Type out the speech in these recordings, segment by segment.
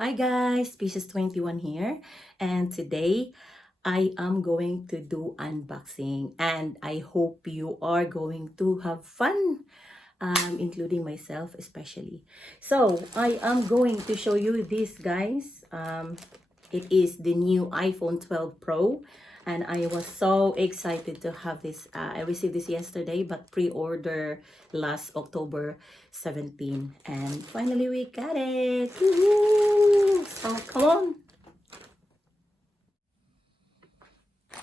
Hi guys, Species21 here, and today I am going to do unboxing, and I hope you are going to have fun, including myself especially. So I am going to show you this, guys. It is the new iPhone 12 Pro, and I was so excited to have this. I received this yesterday, but pre-order last October 17, and finally we got it. Woohoo! So come on.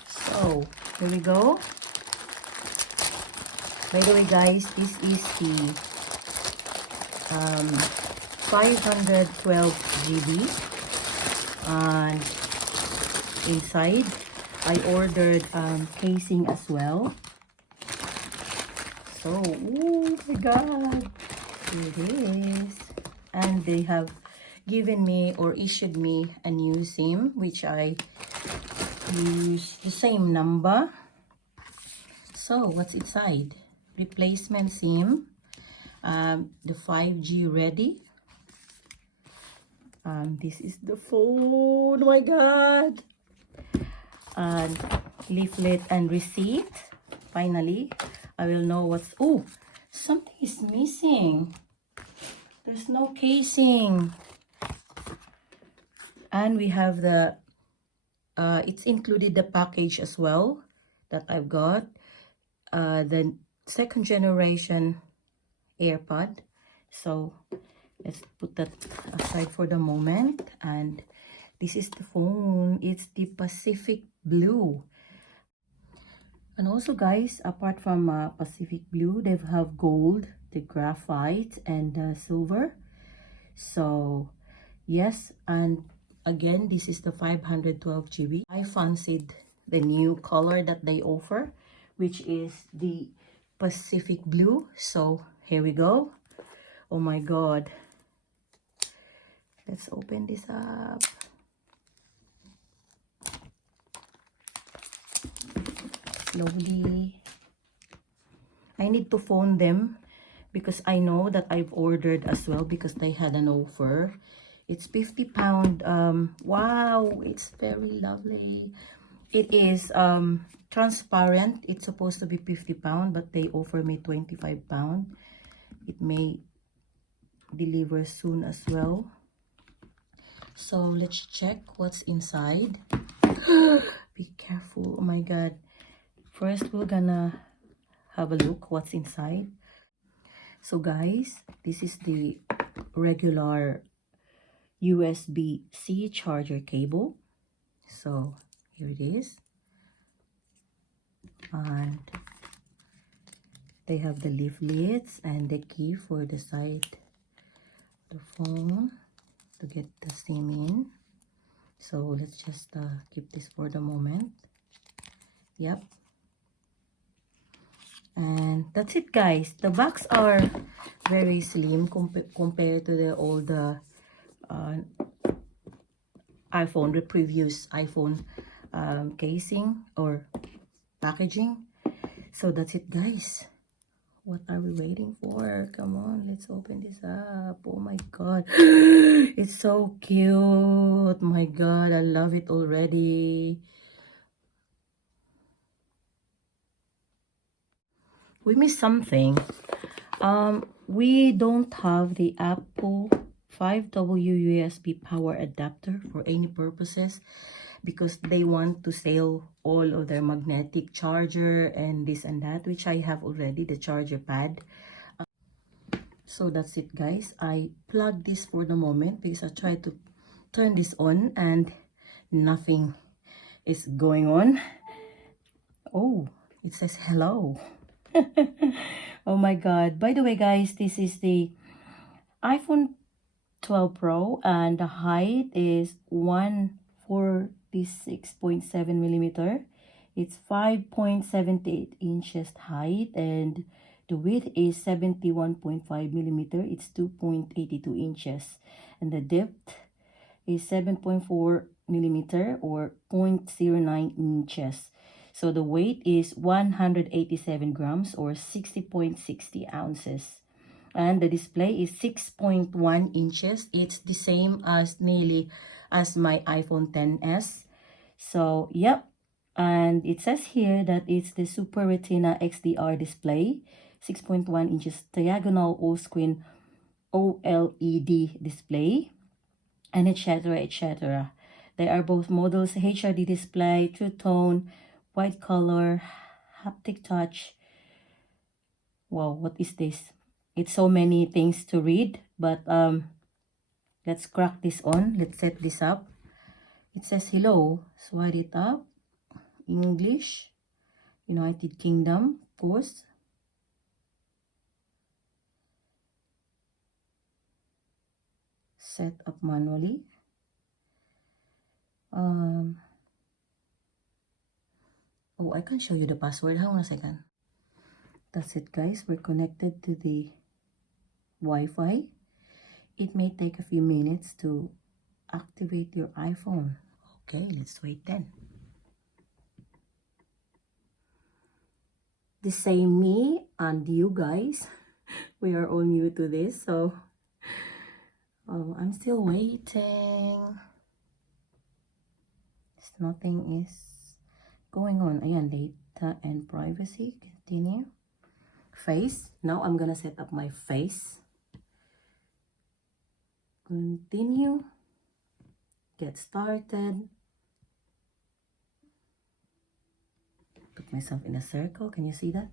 So here we go. By the way, guys, this is the 512 GB, and inside I ordered casing as well. So, oh my god, here it is. And they have given me or issued me a new SIM, which I use the same number. So what's inside? Replacement SIM, the 5G ready. This is the phone. Oh my god. And leaflet and receipt. Finally, I will know what's... Oh, something is missing. There's no casing. And we have the... it's included the package as well that I've got. The second generation AirPod. So let's put that aside for the moment. And this is the phone. It's the Pacific Blue. And also, guys, apart from Pacific Blue, they have gold, the graphite, and silver. So yes, and again, this is the 512 GB. I fancied the new color that they offer, which is the Pacific Blue. So here we go. Oh my god. Let's open this up. Slowly. I need to phone them because I know that I've ordered as well because they had an offer. It's £50. Wow, it's very lovely. It is transparent. It's supposed to be £50, but they offer me £25. It may deliver soon as well. So let's check what's inside. Be careful. Oh my god. First, we're gonna have a look what's inside. So guys, this is the regular USB-C charger cable. So here it is. And they have the leaflets and the key for the side, the phone, to get the SIM in. So let's just keep this for the moment. Yep. And that's it, guys. The box are very slim compared to the old iPhone, the previous iPhone casing or packaging. So that's it, guys. What are we waiting for? Come on, let's open this up. Oh my god. It's so cute. My god, I love it already. We missed something. We don't have the Apple 5W USB power adapter for any purposes because they want to sell all of their magnetic charger and this and that, which I have already, the charger pad. So that's it, guys. I plug this for the moment because I tried to turn this on and nothing is going on. Oh, it says hello. Oh my god. By the way, guys, this is the iPhone 12 Pro and the height is 146.7 millimeter. It's 5.78 inches height, and the width is 71.5 millimeter. It's 2.82 inches, and the depth is 7.4 millimeter or 0.09 inches. So the weight is 187 grams or 60.60 ounces. And the display is 6.1 inches. It's the same as nearly as my iPhone XS. So, yep. And it says here that it's the Super Retina XDR display, 6.1 inches diagonal all-screen OLED display, and etc. etc. They are both models: HRD display, True Tone, white color, haptic touch. Wow, what is this? It's so many things to read, but let's crack this on. Let's set this up. It says hello. Swipe it up. English, United Kingdom, of course. Set up manually. Oh, I can show you the password. Hang on a second. That's it, guys. We're connected to the Wi-Fi. It may take a few minutes to activate your iPhone. Okay, let's wait then. The same me and you guys. We are all new to this, so I'm still waiting. Nothing is going on. Ayan, data and privacy. Continue. Face. Now I'm gonna set up my face. Continue. Get started. Put myself in a circle. Can you see that?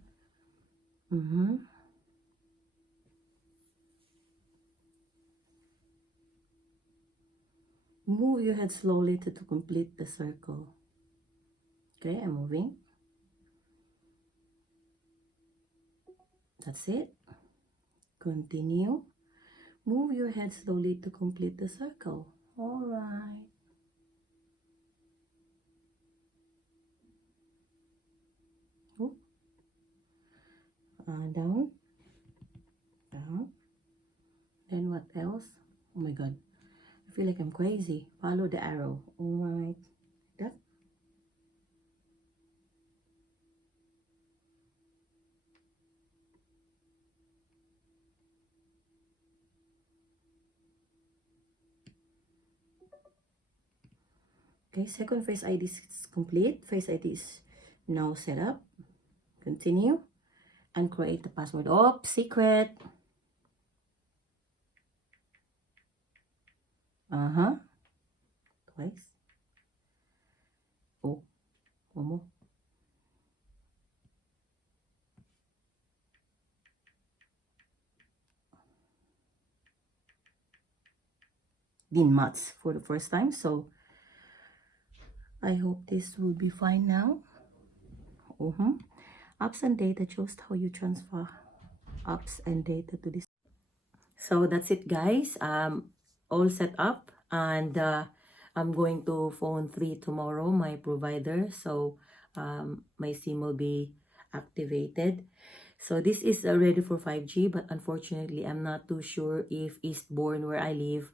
Move your head slowly to complete the circle. Okay, I'm moving. That's it. Continue. Move your head slowly to complete the circle. All right. Down. Down. Then what else? Oh my God. I feel like I'm crazy. Follow the arrow. All right. That. Okay, second Face ID is complete. Face ID is now set up. Continue. And create the password. Oh, secret. Twice. Oh, one more. Didn't match for the first time, so I hope this will be fine now. Apps and data shows how you transfer apps and data to this. So that's it, guys. All set up, and I'm going to phone 3 tomorrow, my provider, so my SIM will be activated. So this is ready for 5G, but unfortunately I'm not too sure if Eastbourne, where I live,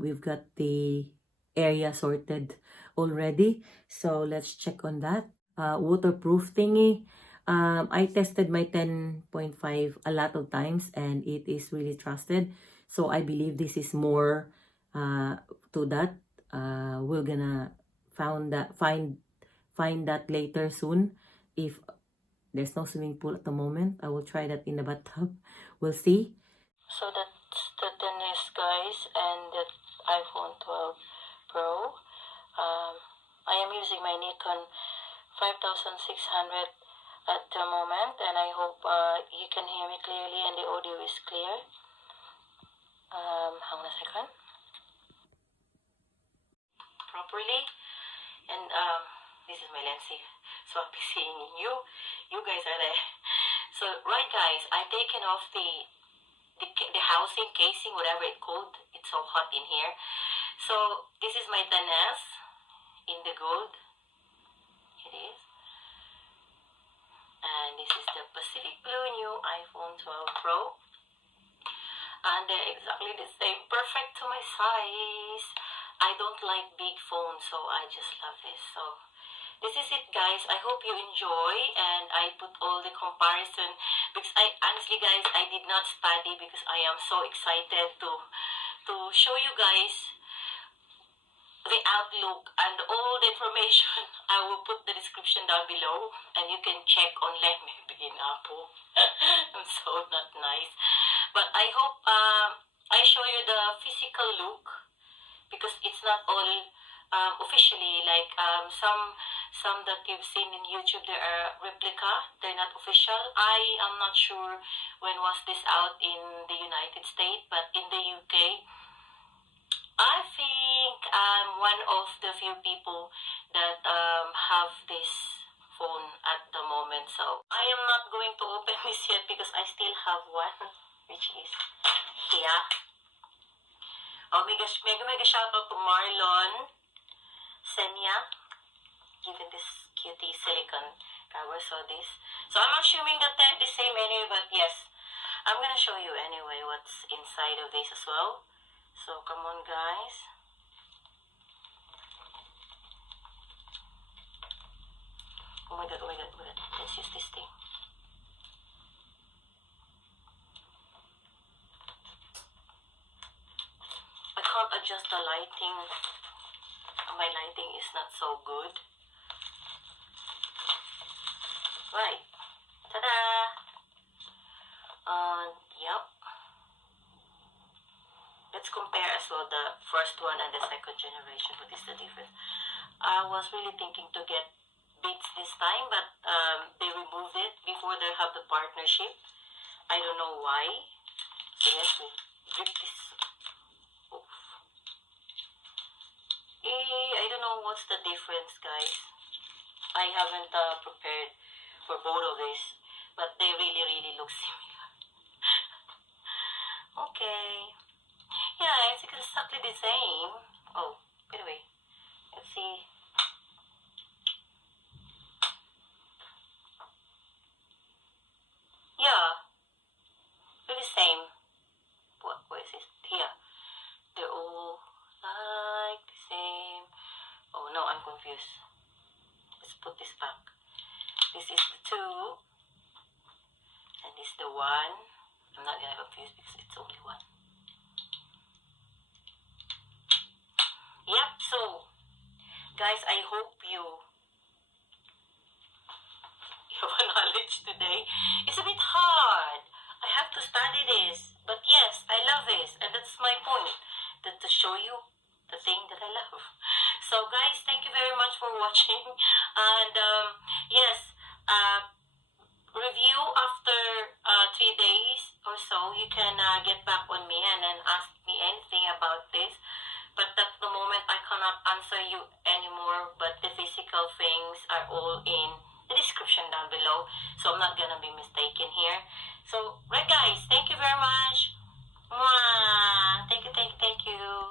we've got the area sorted already. So let's check on that. Waterproof thingy. I tested my 10.5 a lot of times, and it is really trusted. So I believe this is more to that. We're gonna find that later soon. If there's no swimming pool at the moment, I will try that in the bathtub. We'll see. So that's the tennis, guys, and the iPhone 12 Pro. I am using my Nikon 5600 at the moment, and I hope you can hear me clearly and the audio is clear. Hang on a second. Properly, and this is my lens here, so I'll be seeing you. You guys are there. So right, guys, I've taken off the housing casing, whatever it's called. It's so hot in here. So this is my 10s in the gold. It is. And this is the Pacific Blue new iPhone 12 Pro. And they're exactly the same, perfect to my size. I don't like big phones, so I just love this. So this is it, guys. I hope you enjoy, and I put all all the comparison, because I honestly guys, I did not study because I am so excited to show you guys the outlook and all the information. I will put the description down below and you can check online. Maybe in Apple. I'm so not nice, but I hope I show you the physical look, because it's not all officially, like some that you've seen in YouTube, they are replica, they're not official. I am not sure when was this out in the United States, but in the UK, I think I'm one of the few people that have this phone at the moment. So I am not going to open this yet because I still have one, which is here. Oh, mega shout out to Marlon Senya, given this cutie silicone cover. So this. So I'm assuming that they're the same anyway, but yes, I'm gonna show you anyway what's inside of this as well. So come on guys. Oh my god, oh my god, oh my god. Let's use this thing. I can't adjust the lighting. My lighting is not so good. Right. Ta-da! Yep. Let's compare as well the first one and the second generation. What is the difference? I was really thinking to get Beats this time, but they removed it before they have the partnership. I don't know why. So yes, we grip this off. I don't know what's the difference, guys. I haven't prepared for both of these, but they really look similar. Okay. Yeah, it's exactly the same. Oh, by the way, let's see. Yeah, they're the same. What is this? Here. They're all like the same. Oh no, I'm confused. Let's put this back. This is the 2. And this is the 1. I'm not gonna confuse because it's only 1. Yep, so guys, I hope you have a knowledge today. It's a bit hard. I have to study this. But yes, I love this. And that's my point. That to show you the thing that I love. So guys, thank you very much for watching. And yes, review after 3 days or so. You can get back on me and then ask me anything about this. But at the moment, I cannot answer you anymore. But the physical things are all in the description down below. So I'm not gonna be mistaken here. So, right guys, thank you very much. Mwah! Thank you.